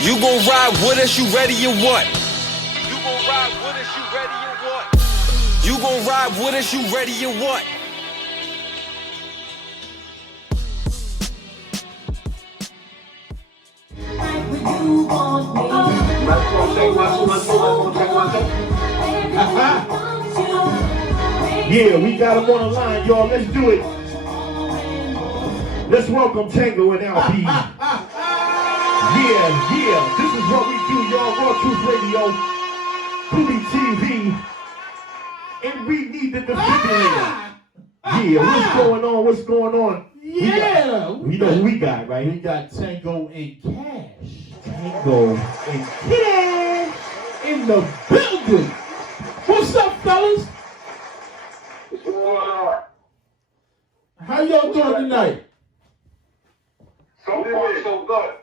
You gon' ride with us, you ready or what? You gon' ride with us, you ready or what? You gon' ride with us, you ready or what? Yeah, we got him on the line, y'all. Let's do it. Let's welcome Tango and LB. Yeah. This is what we do, y'all. Raw Truth Radio, Booty TV, and we need the defibrillator. Yeah, what's going on? Yeah. We know who we got, right? We got Tango and Cash. Tango and Cash in the building. What's up, fellas? What's going on? How y'all doing tonight? So far, so good.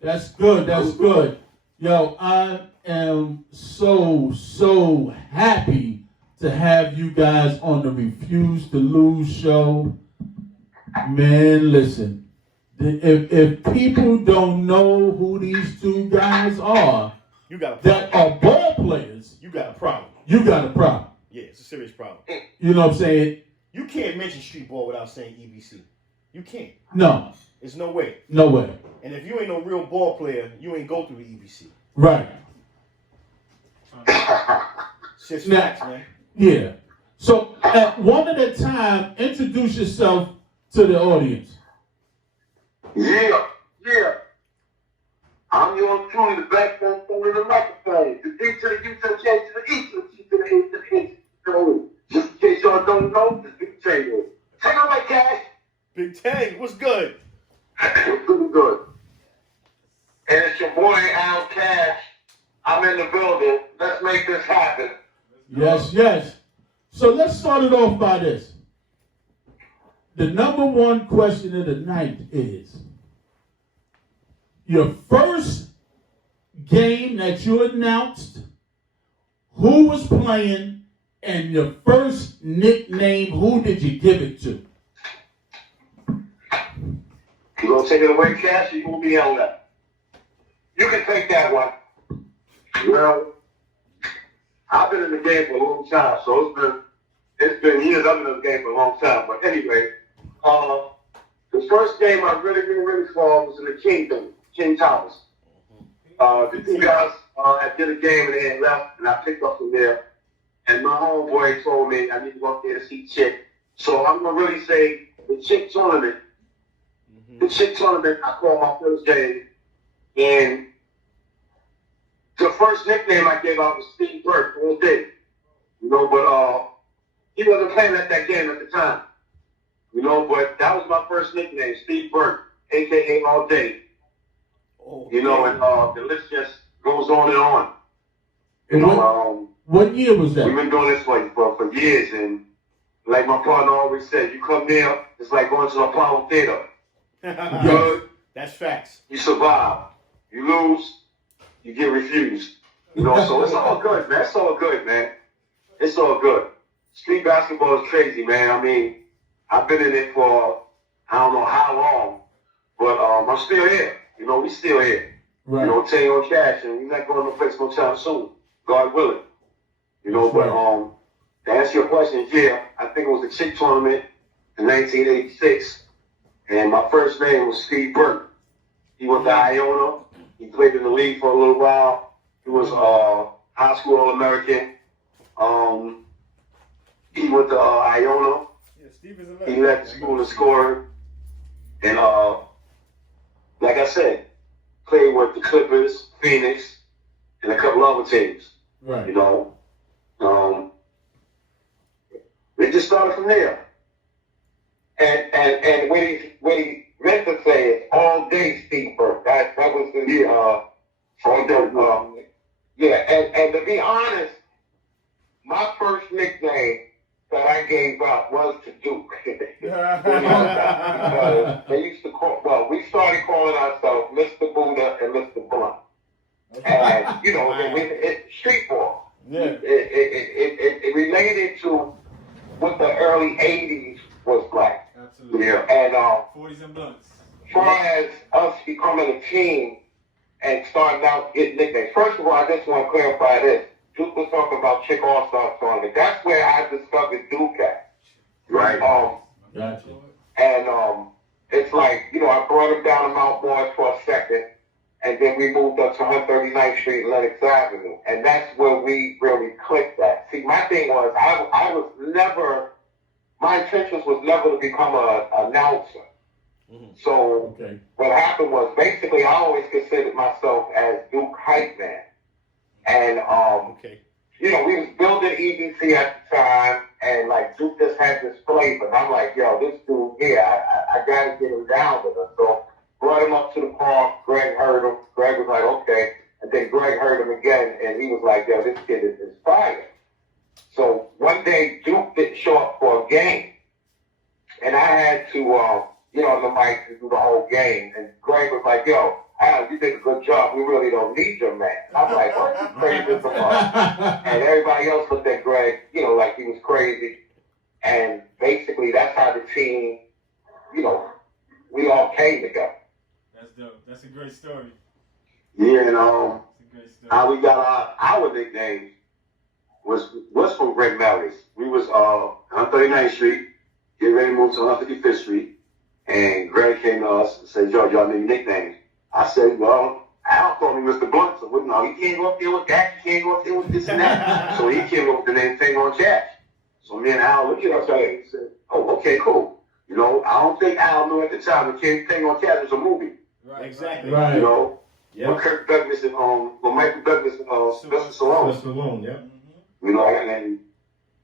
That's good. Yo, I am so happy to have you guys on the Refuse to Lose show. Man, listen, if people don't know who these two guys are, you got a that are ball players, you got a problem. You got a problem. Yeah, it's a serious problem. You know what I'm saying? You can't mention street ball without saying EBC. You can't. No. There's no way. No way. And if you ain't no real ball player, you ain't go through the EBC. Right. Shit's facts, man. Yeah. So, at one at a time, introduce yourself to the audience. Yeah. I'm yours truly, the backbone in the microphone. The D to the U to the J to the E to the T to the A to the N to the O. Just in case y'all don't know, this Big Tango. Take it away, Cash. Big Tang, what's good? What's good? And it's your boy, Al Cash. I'm in the building. Let's make this happen. Yes. So let's start it off by this. The number one question of the night is, your first game that you announced, who was playing, and your first nickname, who did you give it to? You gonna take it away, Cash, or you gonna be on that? You can take that one. Well, I've been in the game for a long time, so it's been years I've been in the game for a long time. But anyway, the first game I really saw was in the King Towers. The two guys had did a game and they had left, and I picked up from there. And my homeboy told me I need to go up there to see Chick. So I'm gonna really say the Chick tournament. The Chick tournament, I called my first game, and the first nickname I gave out was Steve Burke all day. You know, but he wasn't playing at that game at the time. You know, but that was my first nickname, Steve Burke, a.k.a. All Day. You know, and the list just goes on and on. You know, what year was that? We've been doing this for years, and like my partner always said, you come there, it's like going to the Apollo Theater. Good. That's facts. You survive. You lose, you get refused. You know, so it's all good, man. It's all good, man. It's all good. Street basketball is crazy, man. I mean, I've been in it for I don't know how long, but I'm still here. You know, we still here. Right. You know, Tango and Cash, and we're not going to place no time soon. God willing. You know, but to answer your question, yeah, I think it was the Chick tournament in 1986. And my first name was Steve Burke. He went to Iona. He played in the league for a little while. He was high school All-American. He went to Iona. Yeah, Steve is a legend. He left school in scoring. And like I said, played with the Clippers, Phoenix, and a couple other teams. Right. You know, we just started from there. And when he meant to say it, All Day Steve Burke. That was the and to be honest, my first nickname that I gave out was to Duke. Because they used to we started calling ourselves Mr. Buddha and Mr. Blunt. And you know, it's street ball. Yeah. It related to what the early '80s was like. Absolutely. Yeah. And 40s and blunts. as far as us becoming a team and starting out getting nicknames. First of all, I just want to clarify this. Duke was talking about Chick All-Star song, and that's where I discovered Duke at. Right. Gotcha. And it's like, you know, I brought him down to Mount Morris for a second, and then we moved up to 139th Street and Lenox Avenue. And that's where we really clicked at. See, my thing was, I was never, my intentions was never to become an announcer. Mm-hmm. So what happened was, basically, I always considered myself as Duke Hype Man. And, you know, we was building EBC at the time, and, like, Duke just had this flavor. And I'm like, yo, this dude here, I got to get him down with us. So brought him up to the park. Greg heard him. Greg was like, okay. And then Greg heard him again, and he was like, yo, this kid is fire. So one day, Duke didn't show up for a game. And I had to get on the mic to do the whole game. And Greg was like, yo, Al, you did a good job. We really don't need your man. I'm like, what? You crazy as fuck. And everybody else looked at Greg, you know, like he was crazy. And basically, that's how the team, you know, we all came together. That's dope. That's a great story. Yeah, and That's a great story. how we got our nicknames was from Greg Mallory's. We was on 39th Street, getting ready to move to 155th Street, and Greg came to us and said, yo, y'all need nicknames. I said, well, Al called me Mr. Blunt, so no, he can't go up there with that, he can't go up there with this and that. So he came up with the name Tango and Cash. So me and Al looked at each other and said, oh, okay, cool. You know, I don't think Al knew at the time that Tango and Cash was a movie. Right, exactly. Right. You know, when Kirk Douglas and when Michael Douglas and Sylvester Stallone. Yep. You know, and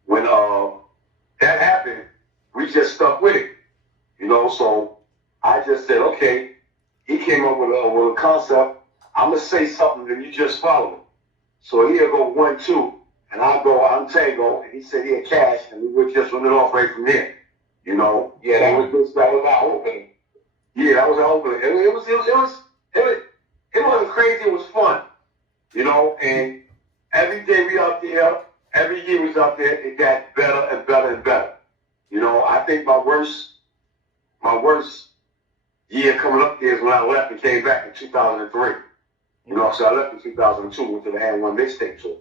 when that happened, we just stuck with it. You know, so I just said, okay. He came up with a concept. I'm gonna say something, and you just follow it. So he'll go 1, 2, and I'll go, I'm Tango, and he said he had Cash, and we would just run it off right from there. You know, Yeah, that was our opening. Yeah, that was our opening. It wasn't crazy. It was fun. You know, and every day we out there, every year we was out there, it got better and better and better. You know, I think my worst year coming up there is when I left and came back in 2003. You know, so I left in 2002, went to the hand one mixtape tour.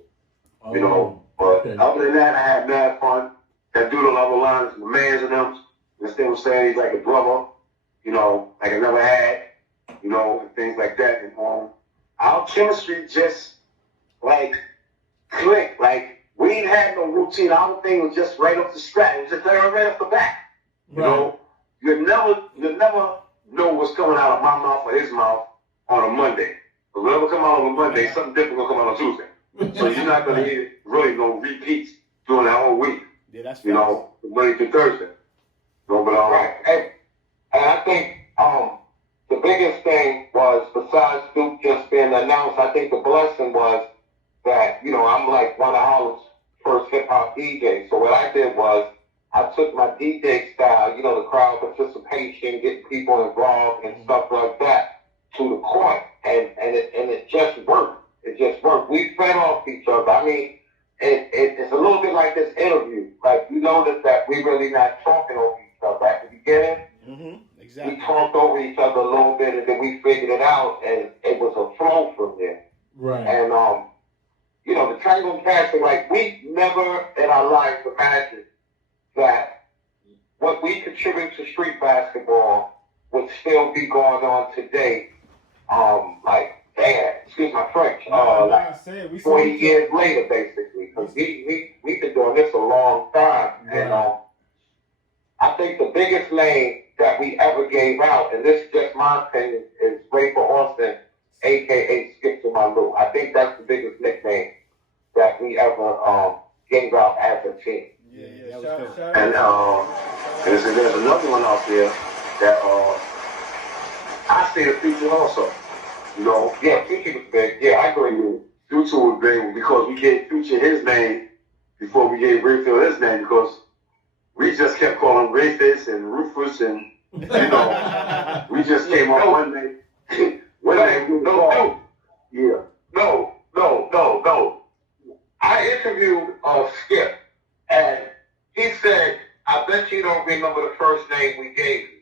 You know, but other than that, I had mad fun. That dude on the other line is my man's and them. You understand what I'm saying? He's like a brother, you know, like I never had, you know, and things like that. And our chemistry just like clicked. Like we ain't had no routine. Our thing was just right off the scratch. It was just right off the bat. You know, you never know what's coming out of my mouth or his mouth on a Monday. Because whatever come out on a Monday, something different will come out on Tuesday. So you're not going to hear really no repeats during that whole week. Yeah, that's you know, Monday through Thursday. No, but right. And I think the biggest thing was, besides Duke just being announced, I think the blessing was that, you know, I'm like one of Harlem's first hip-hop DJs. So what I did was, I took my DJ style, you know, the crowd participation, getting people involved and stuff like that, to the court, and it just worked. It just worked. We fed off each other. I mean, it's a little bit like this interview. Like, you notice that we really not talking over each other at the beginning. Mm-hmm. Exactly. We talked over each other a little bit, and then we figured it out, and it was a flow from there. Right. And you know, the Tango and Cash, like, we never in our lives imagined that what we contribute to street basketball would still be going on today. Like, damn, excuse my French. Like 40 years later, basically, because we've been doing this a long time. Right. And I think the biggest name that we ever gave out, and this is just my opinion, is Ray for Austin, a.k.a. Skip to My Lou. I think that's the biggest nickname that we ever gave out as a team. Yeah, that was good. And there's another one out there that I say the Future also. You know, yeah, Future was big. Yeah, I agree with you. Future was big because we gave Future his name before we gave Rayfield his name, because we just kept calling Rayface and Rufus, and you know, we just came up one day. No. I interviewed Skip, and he said, I bet you don't remember the first name we gave you.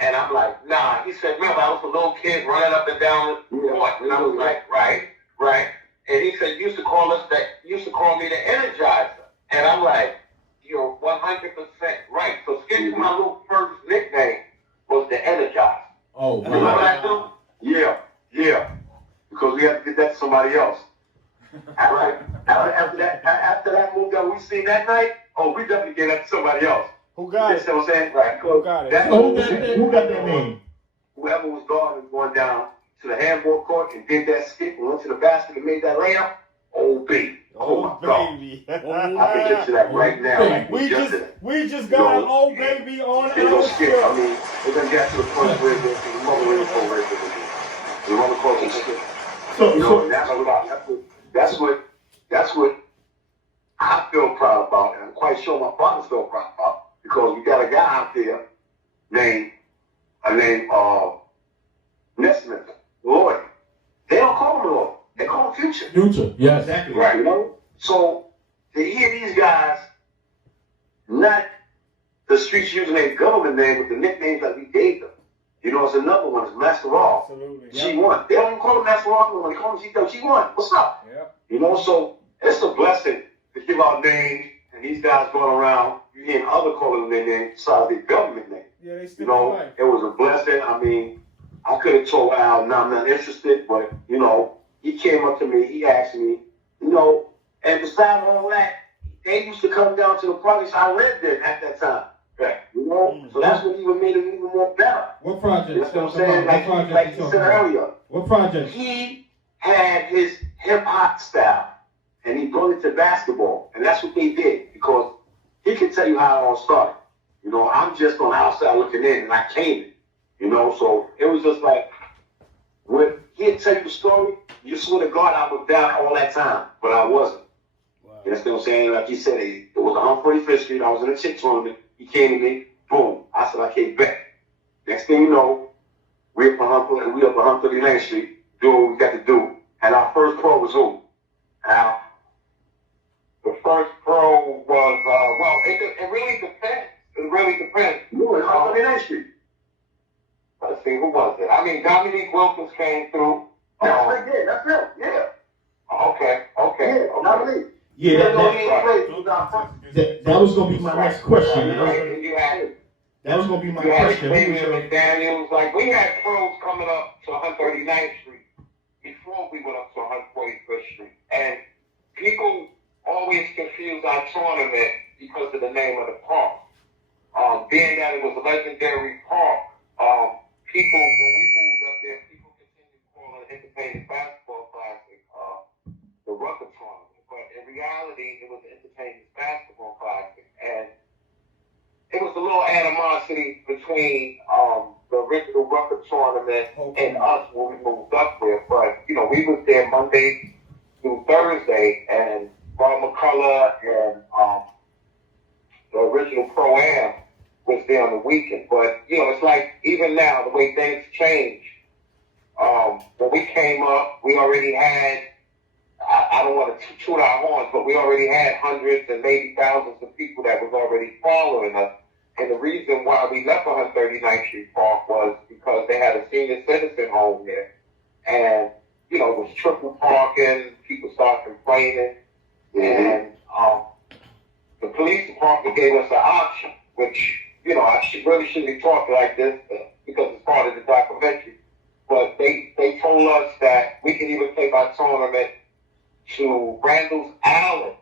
And I'm like, nah. He said, remember, I was a little kid running up and down the court. And I was like, right. And he said, used to call me the Energizer. And I'm like, you're 100% right. So Skip, my little first nickname was the Energizer. Oh, You remember that too? Yeah. Because we had to get that to somebody else. Right. After that move that we seen that night, we definitely gave that to somebody else. Who got it? You know what I'm saying? Right. Who got it? Who got that name? Whoever was guarding going down to the handball court and did that skip and went to the basket and made that layup. OB. Oh my baby. God. I can get to that right now. Like We just got an old baby on our skip. show. I mean, we're gonna get to the point where the mother really for where the mother calls it skip. So that's what I feel proud about, and I'm quite sure my partners feel proud about, because we got a guy out there named Nesmith, Lloyd. They don't call him Lloyd. They call him Future. Future, yes. Exactly. Right, you know? So to hear these guys, not the streets using their government name, but the nicknames that we gave them. You know, it's another one. It's Master Raw. Absolutely. G1. They don't even call him Master Raw no more. They call him G1. What's up? Yep. You know, so it's a blessing to give out names, and these guys going around, you hear other calling their name besides their government name. Yeah, they still You know, it was a blessing. I mean, I could have told Al, no, I'm not interested, but, you know, he came up to me, he asked me, you know, and besides all that, they used to come down to the projects I lived in at that time. Right. You know, so that's what even made it even more better. What project? You know what I'm saying? Like you said earlier. What project? He had his hip-hop style, and he brought it to basketball, and that's what they did, because he can tell you how it all started. You know, I'm just on the outside looking in, and I came in. You know, so it was just like, when he'd tell you the story, you swear to God I was down all that time, but I wasn't. Wow. You understand what I'm saying? Like he said, it was 145th Street, I was in a chick tournament, he came to me, boom. I said, I came back. Next thing you know, we up on 139th Street, doing what we got to do. And our first pro was who? Al. The first pro was, it really depends. It really depends. You were on 139th Street. Let's see, who was it? I mean, Dominique Wilkins came through. That's right there. That's him. Yeah. Okay. Yeah, Dominique. Yeah, that was going to be my next question. That was going to be my question. McDaniels. Like, we had pros coming up to 139th Street before we went up to 145th Street. And people always confuse our tournament because of the name of the park. Being that it was a legendary park, people, when we moved up there, people continued to call it Independent Basketball Classic, the Rucker Tournament. But in reality, it was the Independent Basketball Classic. And it was a little animosity between the original Rucker Tournament and us when we moved up there. But, you know, we was there Monday through Thursday, and Bob McCullough and the original Pro-Am was there on the weekend. But, you know, it's like, even now, the way things change, when we came up, we already had, I don't want to toot our horns, but we already had hundreds and maybe thousands of people that was already following us. And the reason why we left 139th Street Park was because they had a senior citizen home there. And, you know, it was triple parking, people started complaining. And the police department gave us an option, which, you know, I really shouldn't be talking like this because it's part of the documentary. But they told us that we can either take our tournament to Randall's Island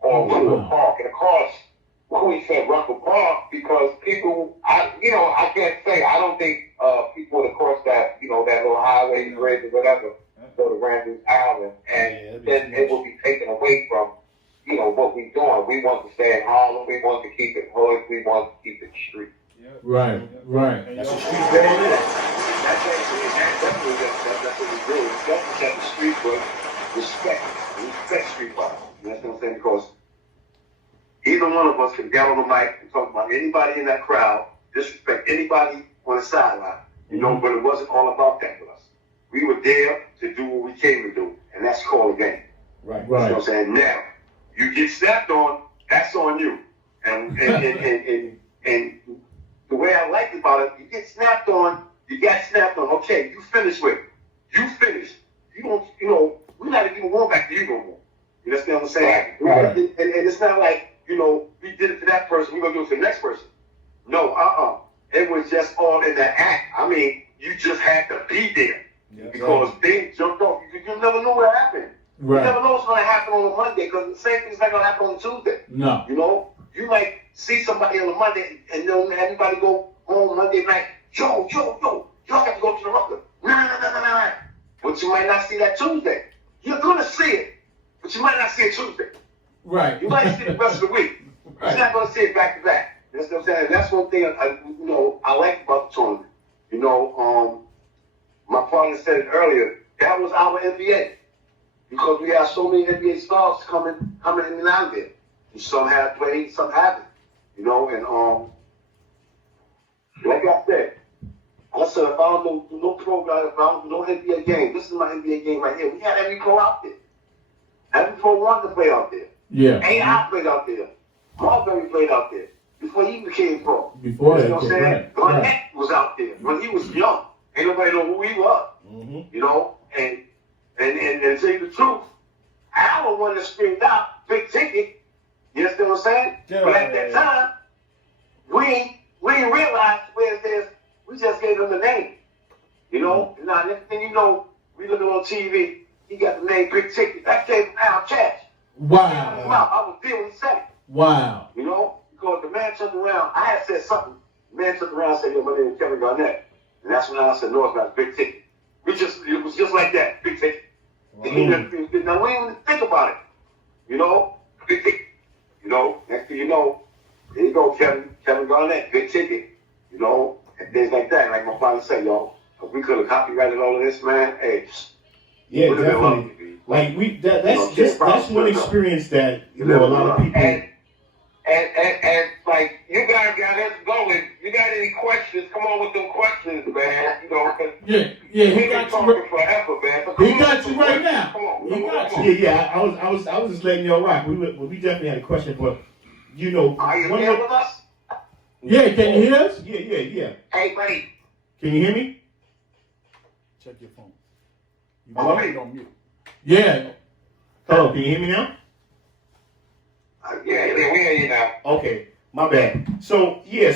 or Rucker Park. And of course, we said Rucker Park because people, I can't say, I don't think people would have crossed that, you know, that little highway, bridge or whatever, go to Randall's Island. And then it will be taken away from, you know, what we're doing. We want to stay in Harlem. We want to keep it hood. We want to keep it street. Yep. Right. That's what street ball is. That's what we do. We definitely set the street with respect. We respect street ball. You know what I'm saying? Because either one of us can get on the mic and talk about anybody in that crowd, disrespect anybody on the sideline. You know, but it wasn't all about that with us. We were there to do what we came to do, and that's call a game. Right. You know what I'm saying? Now, you get stepped on, that's on you. And the way I liked about it, you get snapped on, you got snapped on. Okay, you finished with it. You finished. You don't, we're not even going back to you no more. You understand what I'm saying? Right. And it's not like, we did it to that person, we're going to do it to the next person. No, It was just all in the act. I mean, you just had to be there. Yeah, because things jumped off. You never know what happened. Right. You never know what's going to happen on a Monday because the same thing's not going to happen on a Tuesday. No. You might see somebody on a Monday and then everybody go home Monday night. Yo, y'all got to go to the record. Nah. But you might not see that Tuesday. You're going to see it, but you might not see it Tuesday. Right. You might see it the rest of the week. Right. You're not going to see it back to back. That's what I'm saying. That's one thing I like about the tournament. My partner said it earlier. That was our NBA because we have so many NBA stars coming in and out of there. And some have played, some haven't. And like I said, if I don't do no pro guy, if I don't do no NBA game, this is my NBA game right here. We had every pro out there. Every pro wanted to play out there. Yeah. AI played out there. Marbury played out there before he became pro. Before you know what I'm saying? Garnett was out there when he was young. Ain't nobody know who he was. And to tell you the truth, I was one that screamed out, big ticket. You understand what I'm saying? But at that time, we didn't realize where it says, we just gave him the name. And now next thing you know, we looking on TV, he got the name Big Ticket. That came from Al Cash. Wow. I was there when he said it. Wow. Because the man turned around, I had said something. The man turned around and said, yo, my name is Kevin Garnett. And that's when I said, no, it's not Big Ticket. It was just like that, Big Ticket. Now we didn't even think about it. Big Ticket. Next thing you know, there you go, Kevin Garnett, Big Ticket. And things like that. Like my father said, if we could have copyrighted all of this, man, hey, yeah, definitely. Like that's one experience that a lot of people. And like you guys got us going. You got any questions? Come on with them questions, man. Yeah. He got you forever, man. He got you right now. Come on. He got you. Yeah. I was just letting y'all rock. We definitely had a question, but are you here with us? Yeah. Can you hear us? Yeah. Hey, buddy. Can you hear me? Check your phone. You on mute. Yeah. Hello. Can you hear me now? Yeah, we hear you now. Okay, my bad. So this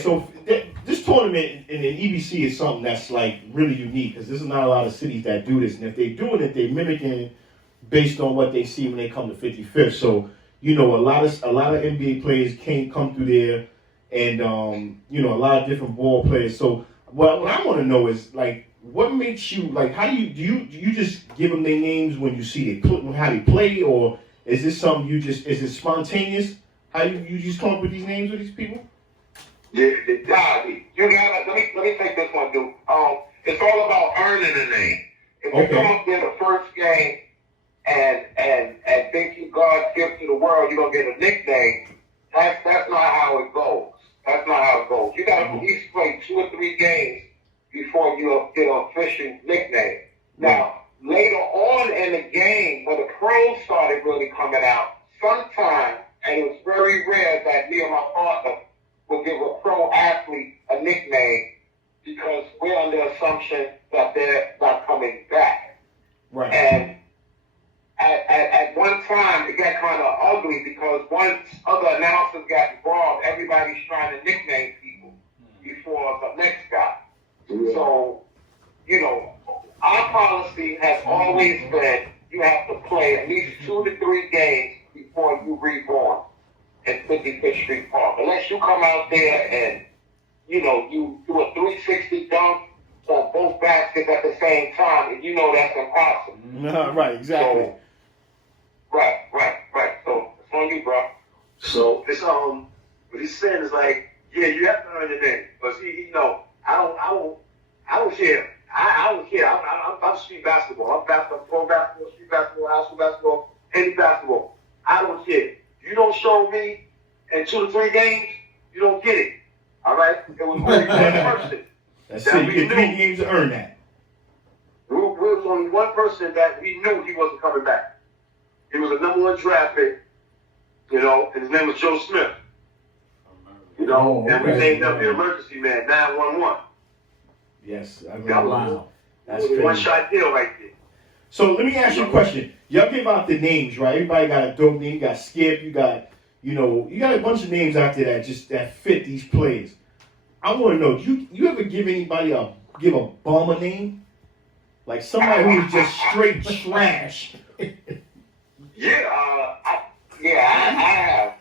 tournament in the EBC is something that's like really unique because there's not a lot of cities that do this, and if they're doing it, they're mimicking it based on what they see when they come to 55th. So a lot of NBA players come through there, and a lot of different ball players. So what I want to know is like, what makes you like? How do you just give them their names when you see how they play, or is this something is it spontaneous? How you just come up with these names with these people? Yeah, you gotta, let me take this one, dude. It's all about earning a name. If you come up there the first game and think you God's gift to the world, you're gonna get a nickname. That's not how it goes. That's not how it goes. You gotta at least play 2 or 3 games before you get an official nickname. Now, later on in the game, when the pros started really coming out, sometimes, and it was very rare that me and my partner would give a pro athlete a nickname because we're under the assumption that they're not coming back. Right. And at one time, it got kind of ugly because once other announcers got involved, everybody's trying to nickname people before the next guy. Yeah. So, our policy has always been you have to play at least 2 to 3 games before you reborn at 55th Street Park. Unless you come out there and, you do a 360 dunk on both baskets at the same time, and that's impossible. No, right, exactly. So, right. So, it's on you, bro. So, it's, what he's saying is like, yeah, you have to earn your name. But I don't care. I don't care. I'm street basketball. I'm pro basketball, street basketball, high school basketball, any basketball. I don't care. You don't show me in 2 to 3 games, you don't get it. All right? It was only one person. That's it. You get 3 games to earn that. There was only one person that we knew he wasn't coming back. He was a #1 draft pick, and his name was Joe Smith. You know, Oh, and we okay. named up the emergency man, 911. Yes, I That remember. was That's a crazy. one-shot deal right there. So let me ask you a question. Y'all give out the names, right? Everybody got a dope name. You got Skip. You got, you got a bunch of names out there that fit these players. I want to know, you ever give anybody a bum a name? Like somebody who was just straight trash. Yeah, I have.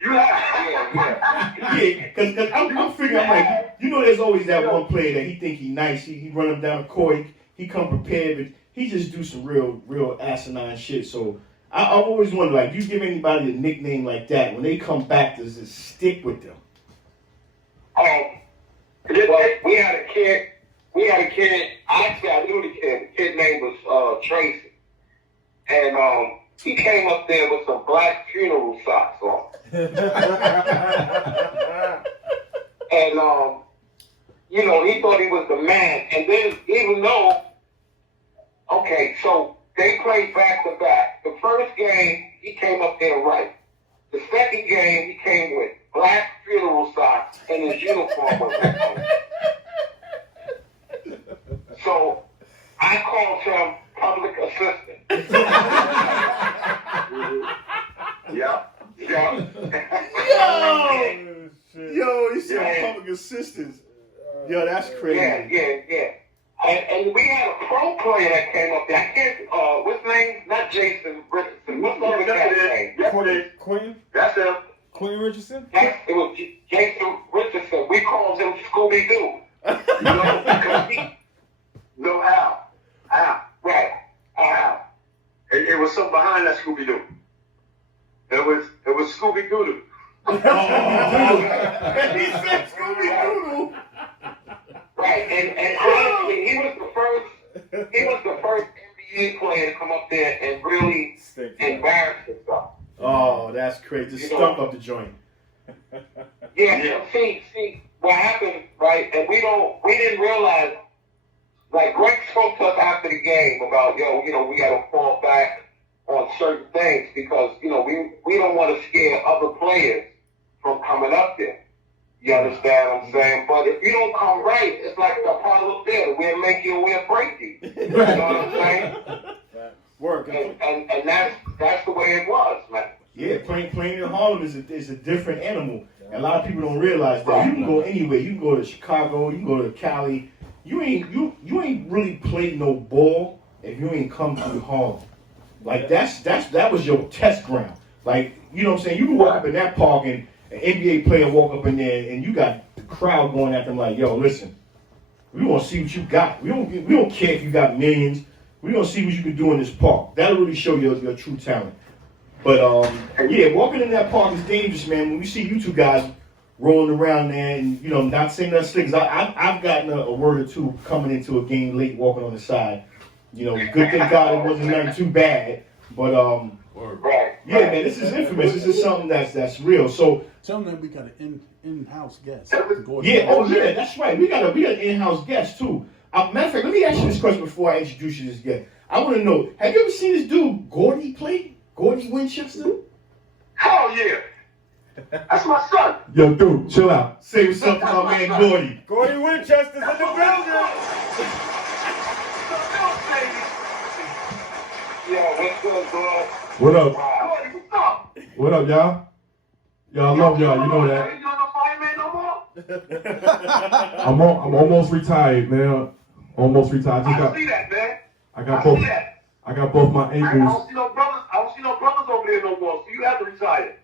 You have. Yeah, because I'm figuring, I'm like, there's always that one player that he think he nice. He run him down the court. He come prepared, but he just do some real asinine shit. So I've always wondered, like, you give anybody a nickname like that, when they come back, does it stick with them? Well, we had a kid. Actually, I knew the kid. The kid name was Tracy, and he came up there with some black funeral socks on. And he thought he was the man. And then even though, so they played back to back. The first game he came up there right. The second game he came with black funeral socks and his uniform was on. So I called him public assistant. Yep. Yo, he said public assistance. Yo, that's crazy. Yeah. And we had a pro player that came up there. I can't, what's his name? Not Jason Richardson. What's the other guy's name? Quinn? That's him. Quinn Richardson? It was Jason Richardson. We called him Scooby-Doo. Because he... No, Al. Right. Al. It was something behind that Scooby-Doo. It was Scooby-Doo. He said Scooby-Doo. Right, and honestly, he was the first NBA player to come up there and really embarrass himself. Oh, that's crazy. Just stump up the joint. Yeah. See, what happened, right? And we didn't realize. Like Greg spoke to us after the game about, we got to fall back on certain things because, we don't want to scare other players from coming up there. You understand what I'm saying? But if you don't come right, it's like the Apollo Theater. We'll make you, we'll break you. You know what I'm saying? Work. And that's the way it was, man. Yeah, playing in Harlem is a different animal. And a lot of people don't realize that. You can go anywhere. You can go to Chicago. You can go to Cali. You ain't really played no ball if you ain't come through Harlem. Like that was your test ground. Like, you know what I'm saying? You can walk up in that park and an NBA player walk up in there and you got the crowd going at them like, yo, listen, we want to see what you got. We don't care if you got millions. We gonna see what you can do in this park. That'll really show your true talent. But walking in that park is dangerous, man. When we see you two guys rolling around there and, not saying nothing slick. I've gotten a word or two coming into a game late, walking on the side. Good thing God it wasn't nothing too bad. But man, this is infamous. This is something that's real. So Tell them that we got an in-house guest. Yeah, that's right. We got an in-house guest too. Matter of fact, let me ask you this question before I introduce you to this guest. I want to know: have you ever seen this dude Gordy play? Gordy Winchester? Hell yeah. That's my son. Yo, dude, chill out. Say what's up to my man Gordy. Gordy Winchester's in the building. Yeah, what's good, bro? What up? Gordy, what's up? What up, y'all? Y'all love y'all. You know You that. ain't doing no fireman no more? I'm almost retired, man. Almost retired. I see that, man. I got both my I ankles. don't see no brothers over there no more, so you have to retire.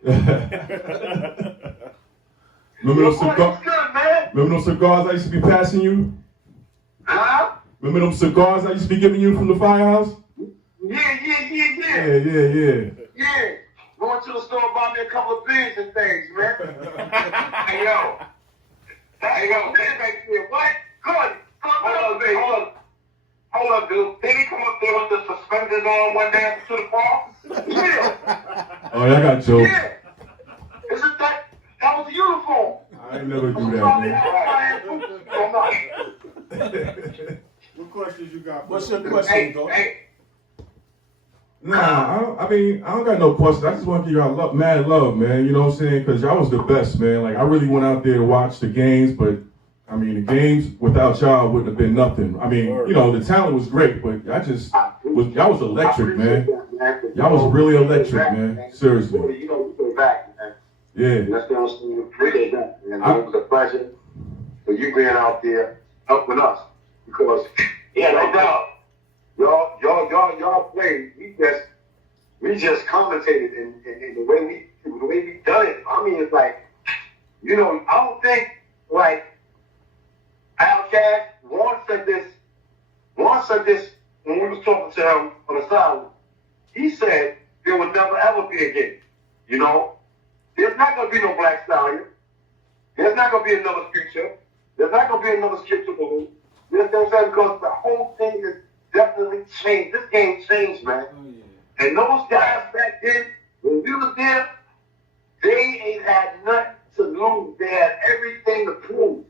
Remember those Gordy, cigars? what's good, man? Remember those cigars I used to be passing you? Huh? Remember them cigars I used to be giving you from the firehouse? Yeah. Yeah. Going to the store, buy me a couple of beers and things, man. Hey, yo, that makes me what? Good. Hold up, dude. Did he come up there with the suspenders on one day to the ball? Yeah. Oh, y'all got jokes. Yeah. Isn't that was a uniform? I ain't never do that, man. What questions you got? What's your question, though? Hey. Nah, I don't got no questions. I just want to give y'all mad love, man. You know what I'm saying? Because y'all was the best, man. Like, I really went out there to watch the games, but, I mean, the games without y'all wouldn't have been nothing. I mean, you know, the talent was great, but y'all was electric, man. Y'all was really electric, man. Seriously. You know, we go back, man. Yeah. That's the only thing we go back, man. It was a pleasure for you being out there helping us. Because, Yeah, no doubt. Y'all played. We just commentated in the way we done it. I mean, it's like, you know, I don't think like Outcast. Warren said this when we was talking to him on the side. He said there would never ever be a game. You know, there's not gonna be no Black Stallion. There's not gonna be another Future. There's not gonna be another Skip to the Loop. You know what I'm saying? Because the whole thing is definitely changed. This game changed, man. Oh, yeah. And those guys back then, when we was there, they ain't had nothing to lose. They had everything to prove.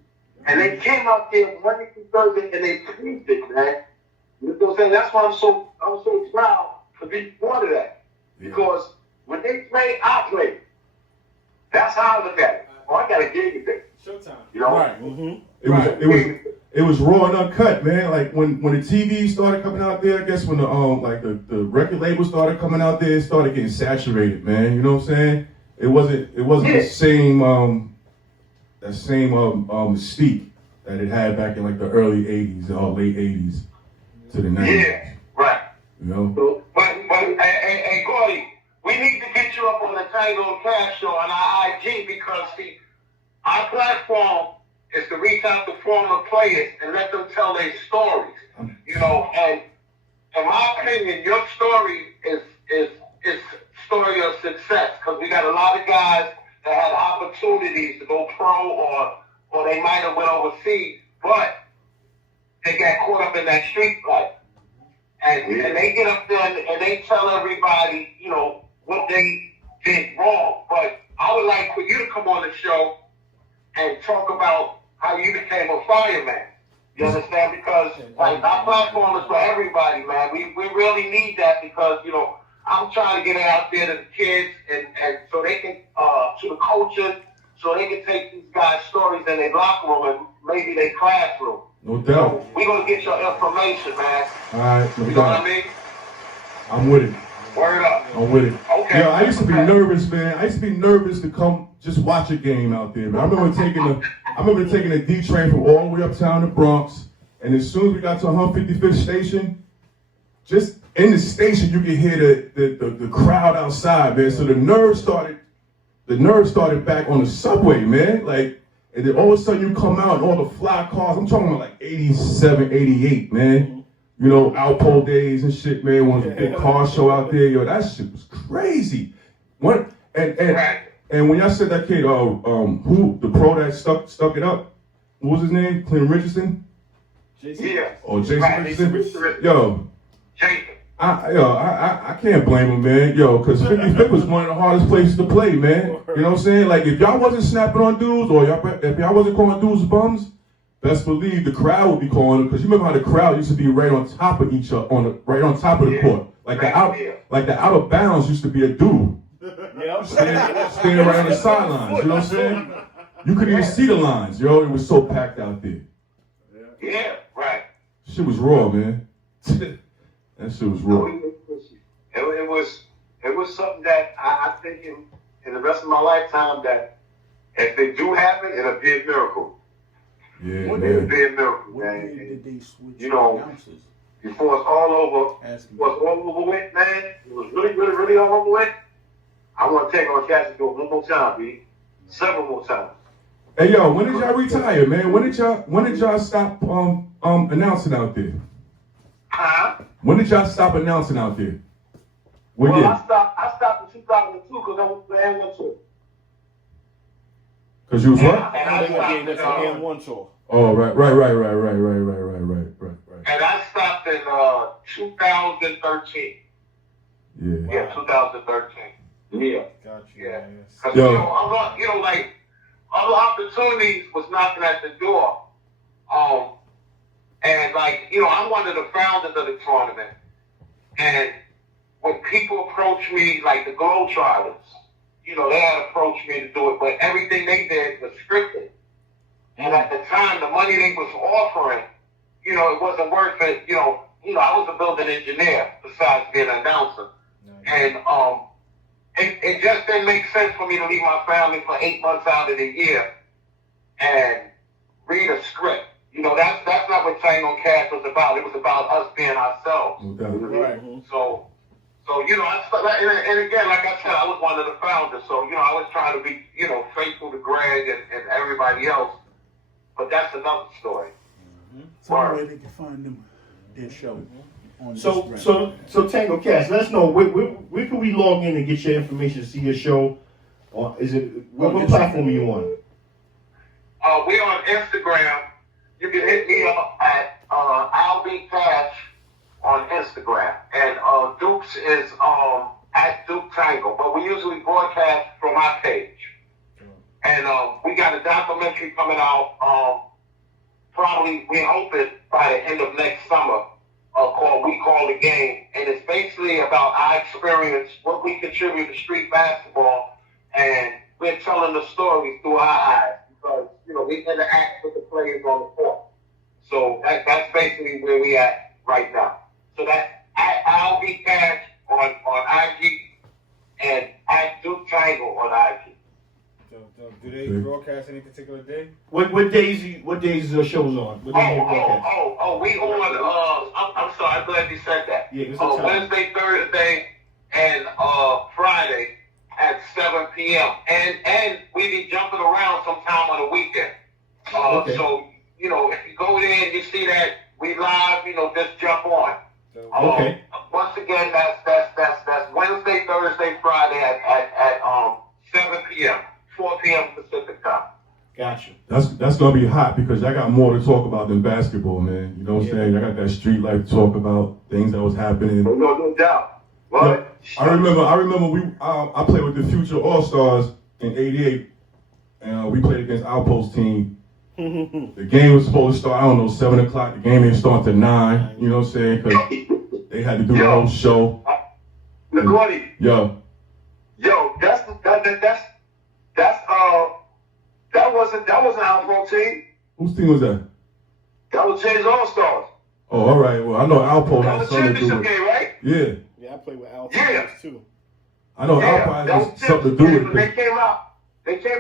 And they came out there Monday through Thursday and they proved it, man. You know what I'm saying? That's why I'm so proud to be part of that. Because when they play, I play. That's how I look at it. Oh, I got a game today. Showtime. You know? Right. Mm-hmm. It was raw and uncut, man. Like when the TV started coming out there, I guess when the record label started coming out there, it started getting saturated, man. You know what I'm saying? It wasn't the same mystique that it had back in like the early '80s or late '80s to the '90s. Yeah, right. You know? But hey, Gordy, we need to get you up on the Tango Cash show on our IG because, see, our platform is to reach out to former players and let them tell their stories. You know, and in my opinion, your story is story of success because we got a lot of guys that had opportunities to go pro or they might have went overseas, but they got caught up in that street life. And they get up there and they tell everybody, you know, what they did wrong. But I would like for you to come on the show and talk about how you became a fireman. You understand? Because like our platform is for everybody, man. We really need that because, you know, I'm trying to get it out there to the kids and so they can to the coaches so they can take these guys' stories in their locker room and maybe their classroom. No doubt. So we're gonna get your information, man. All right, no You know doubt. what I mean? I'm with it. Word up. I'm with it. Okay. Yeah, I used to be nervous, man. I used to be nervous to come just watch a game out there, man. I remember taking a D train from all the way uptown to Bronx, and as soon as we got to 155th station, just in the station you could hear the crowd outside, man. So the nerves started back on the subway, man. Like, and then all of a sudden you come out and all the fly cars. I'm talking about like 87, 88, man. You know, Alpo days and shit, man. When it was a big car show out there, yo, that shit was crazy. And when y'all said that kid, who the pro that stuck it up? What was his name? Clinton Richardson? Yeah. Oh, Jason Richardson. Richardson. Yo, Jason. I can't blame him, man. Yo, because 55th was one of the hardest places to play, man. You know what I'm saying? Like, if y'all wasn't snapping on dudes or if y'all wasn't calling dudes bums, best believe the crowd would be calling them. Because you remember how the crowd used to be right on top of each other, right on top of the court. Like the out of bounds used to be a dude. Standing right on the sidelines. You know what I'm saying? You couldn't even see the lines, yo. It was so packed out there. Yeah, right. Shit was raw, man. That shit was raw. It was something that I think in the rest of my lifetime that if it do happen, it'll be a miracle. Yeah, It'll man. be a miracle, What man. year did they switch You know, announcers? before it's all over, man. It was really, really, really all over with. I want to take on Cash and do it one more time, B. Several more times. Hey, yo, when did y'all retire, man? When did y'all stop announcing out there? Huh? When did y'all stop announcing out there? What Well, year? I stopped in 2002 because I went to the N1 tour. Cause you was what? And I stopped That's in, the one tour. Oh, right. and I stopped in 2013. Yeah. Yeah, 2013. Yeah. Got you. Yeah. Man. Because, Yo. like, other opportunities was knocking at the door. And, like, I'm one of the founders of the tournament. And when people approach me, like the Globetrotters, you know, they had approached me to do it, but everything they did was scripted. And at the time, the money they was offering, you know, it wasn't worth it. You know, I was a building engineer besides being an announcer, and it just didn't make sense for me to leave my family for 8 months out of the year and read a script. You know, that's not what Tango Cash was about. It was about us being ourselves. Right. So you know, and again, like I said, I was one of the founders. So, you know, I was trying to be, you know, faithful to Greg and everybody else. But that's another story. Somewhere they can find them, their show. On So Tango Cash, let us know where can we log in and get your information to see your show? Or is it what platform are you on? We're on Instagram. You can hit me up at Albie Cash on Instagram, and Dukes is at Duke Tango. But we usually broadcast from our page. And we got a documentary coming out. Probably we hope it by the end of next summer. Called We Call the Game, and it's basically about our experience, what we contribute to street basketball, and we're telling the story through our eyes because, you know, we interact with the players on the court. So that's basically where we at right now. So that's at Albie Cash on IG and at Duke Tango on IG. Do they broadcast any particular day? What days is your shows on? What days you broadcast? We on. I'm sorry. I'm glad you said that. Yeah, Wednesday, Thursday, and Friday at 7 p.m. And we be jumping around sometime on the weekend. Okay. So, you know, if you go there and you see that we live, you know, just jump on. Okay. Once again, that's Wednesday, Thursday, Friday at 7 p.m. 4 p.m. Pacific time. Gotcha. That's gonna be hot because I got more to talk about than basketball, man. You know what I'm saying? I got that street life to talk about, things that was happening. No doubt. What? I remember I played with the Future All-Stars in '88, and we played against Outpost team. The game was supposed to start, 7 o'clock. The game didn't start till 9. You know what I'm saying? Because they had to do the whole show. LaGuardia. Yo, that wasn't our pro team. whose team was that? That was James All-Stars. Oh, all right. Well, I know Alpo That had was something to do championship with it. game, right? Yeah, Yeah, I play with Al too. I know Yeah, Alpo that was had something to do with They it. came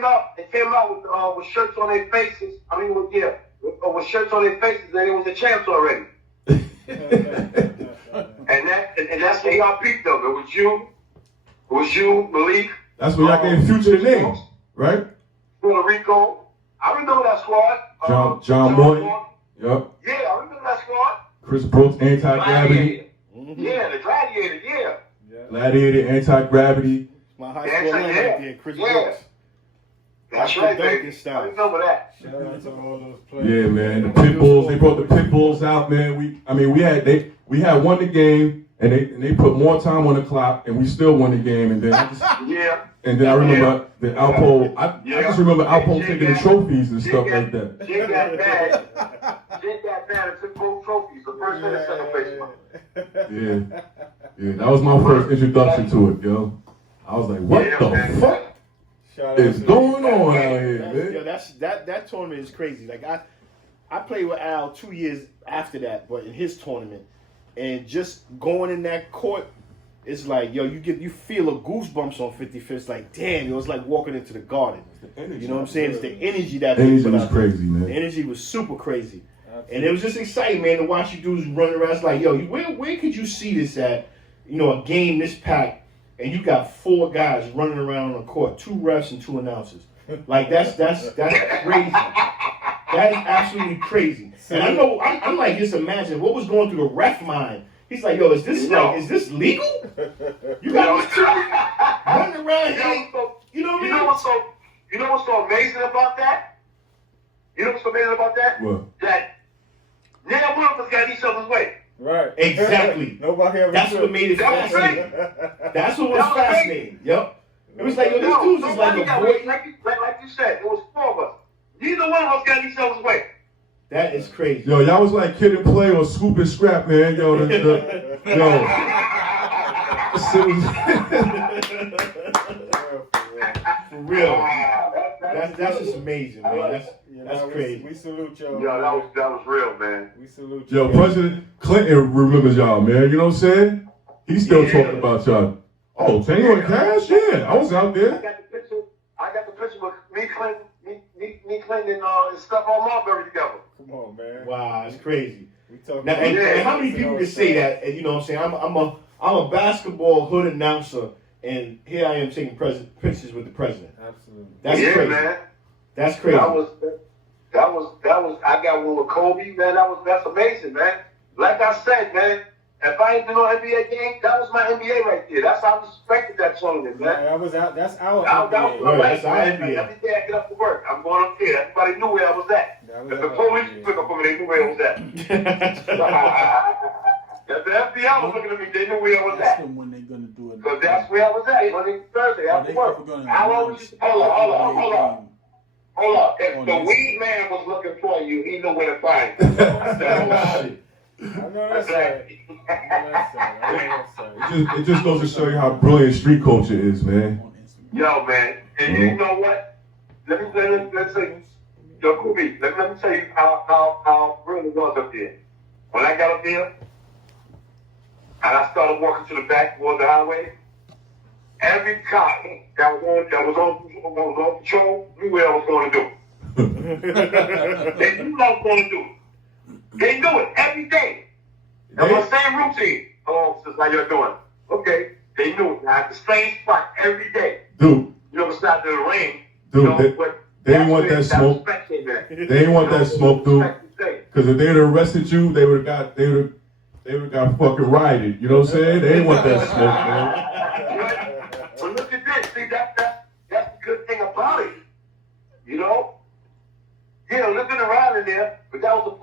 out with shirts on their faces. With shirts on their faces, and it was the champs already. and that's where y'all beat them. It was you, Malik. That's where y'all gave Future the name, right? Puerto Rico. I remember that squad. John Moy. Yep. Yeah, I remember that squad. Chris Brooks, Anti-Gravity. Yeah, the Gladiator, yeah. Gladiator, Anti-Gravity. My high school name right there, Chris Brooks. That's the right, Duncan baby. style. I remember that. Shout out to all those players. Yeah, man. The pit bulls. They brought the pit bulls out, man. We had won the game, and they put more time on the clock, and we still won the game. And then I remember the Alpo. I just remember Alpo taking the trophies and stuff like that. Jake got bad and took both trophies. The first and the second place. Yeah, that was my first introduction to it, yo. I was like, what the fuck is going on out here, man? Yo, that tournament is crazy. Like I played with Al 2 years after that, but in his tournament, and just going in that court, it's like, yo, you feel a goosebumps on 55th. It's like, damn, it was like walking into the garden. You know what I'm saying? It's the energy that energy was crazy, man. The energy was super crazy. And it was just exciting, man, to watch you dudes running around. It's like, yo, where could you see this at? You know, a game this packed, and you got 4 guys running around on the court, 2 refs and 2 announcers. Like that's crazy. That is absolutely crazy. And I know I'm like, just imagine what was going through the ref mind. He's like, yo, is this legal? You got running around here. You know what I mean? You know what's so amazing about that? What? That neither one of us got each other's way. Right. Exactly. Nobody ever. That's what made it fascinating. That's what was fascinating. Yep. It was like, yo, these dudes is like a boy. Like you said, it was 4 of us. Neither one of us got each other's way. That is crazy. Yo, y'all was like Kid and Play or Scoop and Scrap, man. Yo, shit was. For real. That's just amazing, man. That's crazy. We salute y'all. Yo, that was real, man. We salute you. Yo, President Clinton remembers y'all, man. You know what I'm saying? He's still talking about y'all. Oh, Tango and Cash? Yeah, I was out there. I got the picture with me, Clinton, and stuff on Marbury together. Come on, man. Wow, that's crazy. We talking Now, and how many people can say that? And you know what I'm saying? I'm a basketball hood announcer, and here I am taking pictures with the president. Absolutely. That's crazy. Man. That's crazy. That was. I got one with Kobe, man. That's amazing, man. Like I said, man. If I ain't been on NBA game, that was my NBA right there. That's how I respected that tournament, man. That's our That was my right, that's our man. NBA. Every day I get up to work, I'm going up there. Everybody knew where I was at. If the police pick up on me, they knew where I was at. If the FBI was looking at me, they knew where I was Ask at. them when they're gonna do it. Because that's where I was at. Monday, Thursday, after work. I always used to hold on. If the weed man was looking for you, he knew where to find you. I know that's right. It just goes to show you how brilliant street culture is, man. Yo, man. And you know what? Let's say, yo, Kubi, let me tell you how real it was up there. When I got up there, and I started walking to the back towards the highway, every cop that was on patrol knew what I was going to do. They knew what I was going to do. They do it every day. That was the same routine. Oh, this is how you're doing. Okay. They knew it. I had the same spot every day. Dude. You know, beside the ring. Dude, you know, they didn't want that smoke. They didn't want that smoke, dude. Because if they'd have arrested you, they would have got fucking rioted. You know what I'm saying? They didn't want that smoke, man. But look at this. See, that's the good thing about it. You know? Yeah, looking around in there, but that was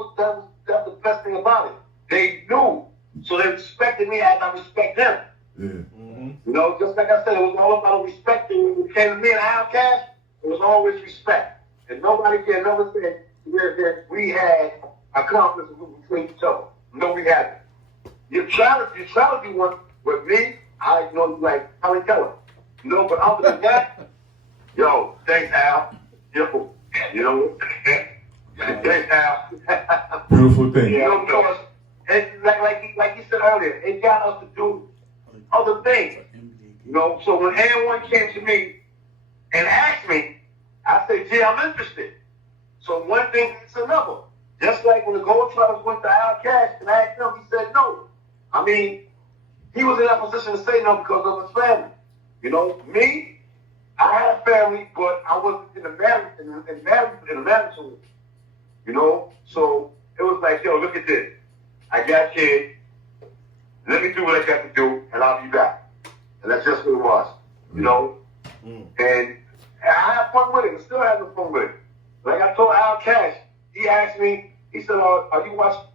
the best thing about it. They knew. So they respected me as I respect them. Yeah. Mm-hmm. You know, just like I said, it was all about respect. When it came to me and Outcast, it was always respect. And nobody can never say that we had a conflict between each other. No, we haven't. You try to do one with me, I know you like Helen Keller. You know, but other than that, yo, thanks, Al. Yo, you know, thanks, Al. Beautiful thing. You know, because like you said earlier, it got us to do other things. You know, so when anyone came to me and asked me, I said, gee, I'm interested. So one thing leads to another. Just like when the Gold Tribes went to Al Cash and asked him, he said no. I mean, he was in that position to say no because of his family. You know, me, I had a family, but I wasn't in the marriage. You know, so it was like, yo, look at this. I got kids. Let me do what I got to do, and I'll be back. And that's just what it was, you know. And I had fun with it. I'm still having fun with it. Like I told Al Cash, he asked me, he said, are you watching?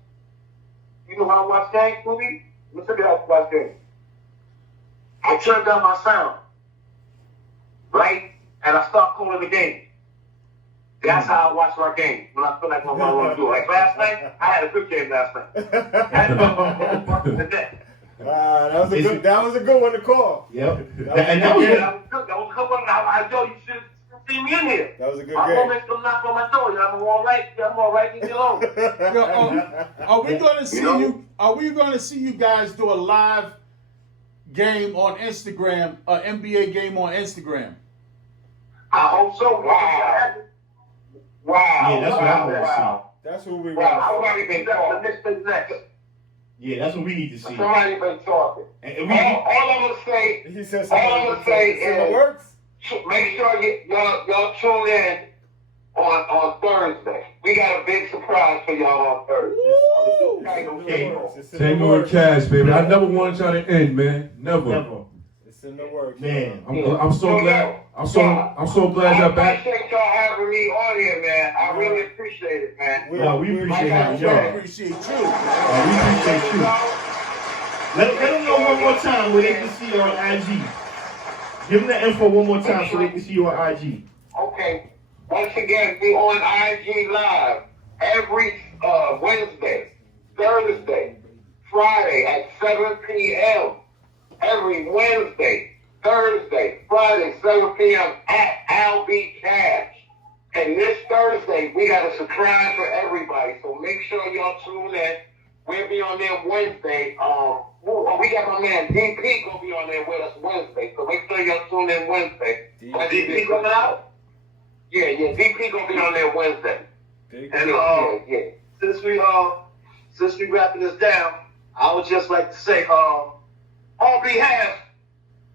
You know how I watch games, movie? Let me tell you how I watch games. I turned down my sound, right? And I start calling the game. That's how I watch our game when I feel like I'm going to do it. Like last night, I had a good game last night. I had that was a good one to call. Yep. That was good. That was a good one. I told you should see me in here. That was a good I'm game. going to knock on my door. I'm all right. I'm all right. Leave me alone. Are we going to see you? Are we going to see you guys do a live game on Instagram, an NBA game on Instagram? I hope so. Wow. Yeah, that's what I want to see. That's who we Wow. want. I want to be the next thing next. Yeah, that's what we need to see. Somebody been talking. And All I'm going to say, He said all I'm going to say it is, works. make sure y'all tune in on Thursday. We got a big surprise for y'all on Thursday. Tango and Cash, baby. I never wanted y'all to end, man. Never. It's in the works. Man. I'm so glad. I'm so glad y'all back. I appreciate y'all having me on here, man. I really appreciate it, man. We appreciate having y'all. I appreciate you. We appreciate you. Let them know one more time where they can see you on IG. Give them the info one more time so they can see you on IG. Okay. Once again, we on IG Live every Wednesday, Thursday, Friday at 7 p.m. every Wednesday, Thursday, Friday, 7 p.m. at Al B Cash. And this Thursday, we got a surprise for everybody. So make sure y'all tune in. We'll be on there Wednesday. We got my man DP gonna be on there with us Wednesday. So make sure y'all tune in Wednesday. DP coming out? Yeah, DP gonna be on there Wednesday. And since we wrapping this down, I would just like to say, on behalf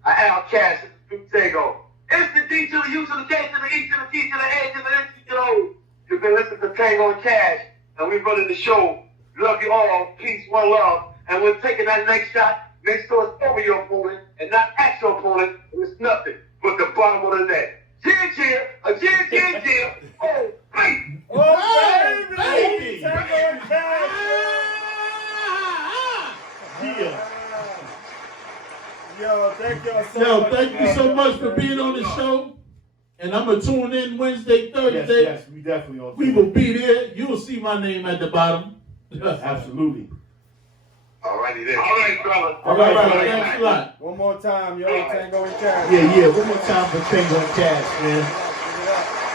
of Al Cash, Tango, it's the D to the U to the K to the E to the T to the A to the N to the O. You've been listening to Tango and Cash, and we're running the show. Love you all. Peace, one love. And we're taking that next shot. Make sure it's over your opponent and not at your opponent. It's nothing but the bottom of the net. Cheer, cheer. A cheer, cheer, cheer. Oh, baby. Oh, baby. Tango and Cash. Yeah. Yo, thank y'all so Yo, much. thank you so much for being on the show. And I'm going to tune in Wednesday, Thursday. Yes, we definitely on. We will be there. You'll see my name at the bottom. Absolutely. Alrighty then. All right, brother. All right, thanks a lot. One more time, yo, Tango and Cash. Yeah. One more time for Tango and Cash, man.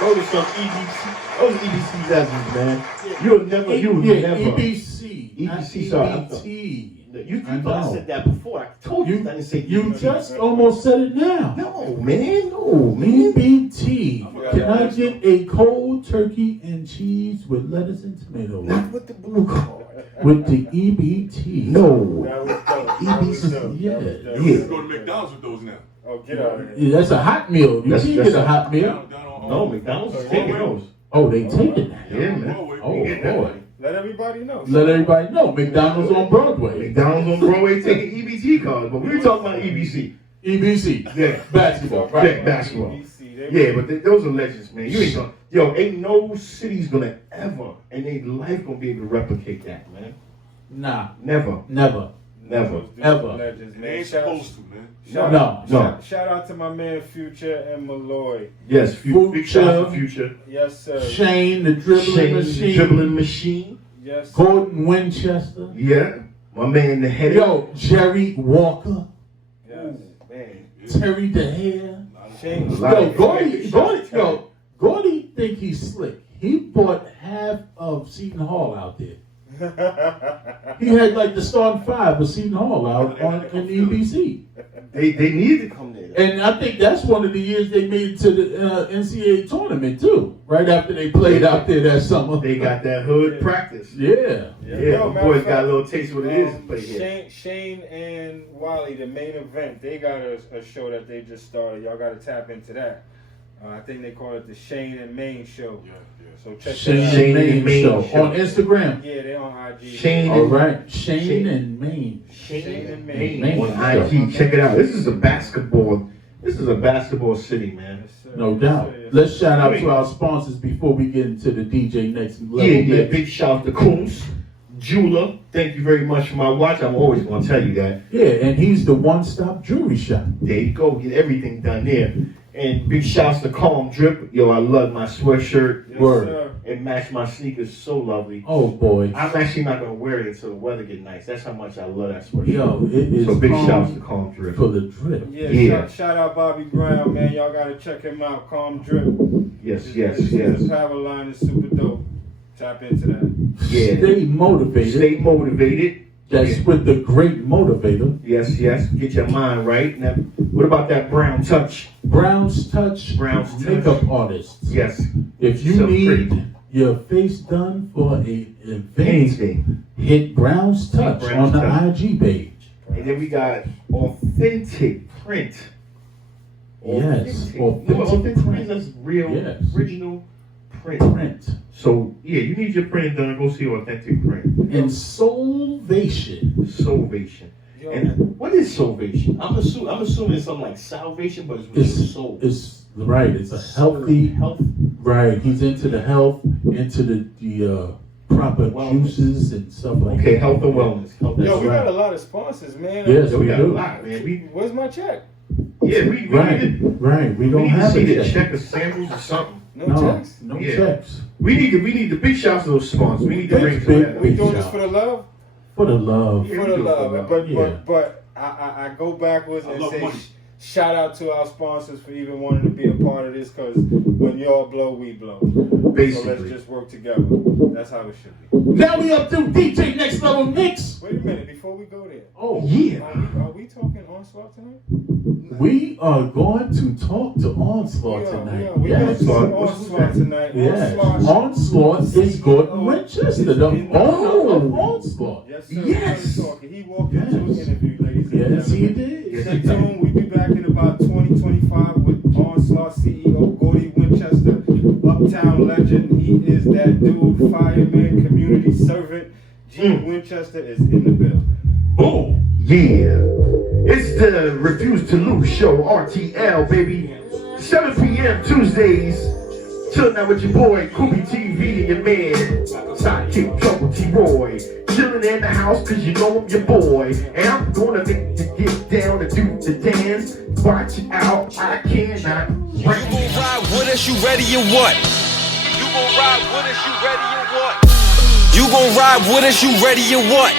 Those are some EBC. Those are EBC legends, man. You'll never. EBC. EBC, sorry. EBT. You thought I said that before. I told you I didn't say You EBT. just almost said it now. No, man. EBT. Can I get a cold turkey and cheese with lettuce and tomatoes? Not with the blue card. With the EBT. No. That was dope. EBC. Yeah. Let's go to McDonald's with those now. Oh, get out of here. Yeah, that's a hot meal. You can't get a hot meal. No, McDonald's is taking those. Oh, they take it now. Yeah, man. Oh, boy. Let everybody know. Let everybody know. McDonald's on Broadway. McDonald's on Broadway taking EBT cards, but we were talking about EBC. EBC. Yeah. Basketball. Right. Yeah, basketball. Yeah, but those are legends, man. You ain't gonna, ain't no city's gonna ever, in their life, gonna be able to replicate that, man. Nah. Never. Never. Never. Ever. Legends, They man. ain't supposed to, man. No. Shout out to my man Future and Malloy. Yes, big shout out to Future. Yes, sir. Shane, the dribbling machine. Dribbling machine. Yes. Gordon Winchester. Yeah, my man the head. Yo, Jerry Walker. Yes. Man. Terry DeHare. Shane. Yo, Gordy think he's slick. He bought half of Seton Hall out there. He had like the starting five of Seton Hall out in EBC. They need to come there. And I think that's one of the years they made it to the NCAA tournament too. Right after they played out there that summer. They got that hood practice. Yeah. Yeah, the boys got a little taste of what it is to play here. Shane and Wally, the main event, they got a show that they just started. Y'all got to tap into that. I think they call it the Shane and Maine Show. Yeah. So check Shane and Maine show on Instagram. Yeah, they're on IG. Shane and Maine. Shane and Maine. On IG, check it out. This is a basketball city, man. Yes, No doubt. Let's shout out to our sponsors before we get into the DJ next level. Yeah. Big shout out to Coons, Jeweler. Thank you very much for my watch. I'm always going to tell you that. Yeah, and he's the one-stop jewelry shop. There you go. Get everything done there. And big shouts to Calm Drip. Yo, I love my sweatshirt. Yes, Word. sir. It matched my sneakers so lovely. Oh boy. I'm actually not gonna wear it until the weather get nice. That's how much I love that sweatshirt. Yo, it is so big Calm shouts to Calm Drip. for the drip. Yeah. Shout out Bobby Brown, man. Y'all gotta check him out. Calm Drip. Yes. His power line is super dope. Tap into that. Yeah. Stay motivated. Stay motivated. That's with the great motivator. Yes. Get your mind right. Now, what about that Brown Touch? Brown's Touch makeup artists. Yes. If you So need pretty. your face done for an event, Anything. hit Brown's Touch Brown's on the Touch. IG page. And then we got authentic print. Yes, Authentic print. That's real, Yes. original print. Print. So yeah, you need your printing done. Go see authentic print. And Solvation. Salvation. Yo. And what is salvation? I'm assuming it's something like salvation, but it's with your soul. It's right. It's a healthy health. Right. He's into the health, into the proper Wellness. juices and stuff like Okay, that. health and wellness. Health Yo, and we right. got a lot of sponsors, man. Yes, we we got a do. lot, man. Where's my check? We Right. need to, Right. We don't we need to have see the it check of samples or something. No checks? No Yeah. checks. We need the big shots of those sponsors. We need to bring some of that. We Big doing this shot. for the love? For the love. Yeah, For we the do it for love. love. But Yeah. but I go backwards I and love say money. shout out to our sponsors for even wanting to be a part of this, because when y'all blow, we blow. So Basically. let's just work together. That's how it should be. Now we up to DJ Next Level Mix. Wait a minute, before we go there. Oh, Yeah. Are we talking Onslaught tonight? we are going to talk to Onslaught tonight. We Yes. are Onslaught tonight. Yes. Onslaught. Onslaught is Gordon Winchester, the owner of Onslaught. Yes, sir. Yes. Talking. He walked into an interview, ladies and Yes, he gentlemen. did. Stay tuned. We'll be back in about 2025 with Onslaught CEO Gordy Winchester, Uptown legend. He is that dude, fireman, community servant. G. Winchester is in the building. Boom. Yeah. It's the Refuse to Lose show, RTL, baby. 7 p.m. Tuesdays. Chilling out with your boy, Kubi TV, and your man, Sidekick Trouble T-Roy. Chilling in the house cause you know I'm your boy. And I'm gonna make you get down and do the dance. Watch it out, I cannot. You gon' ride with us, you ready or what? You gon' ride with us, you ready or what? You gon' ride with us, you ready or what?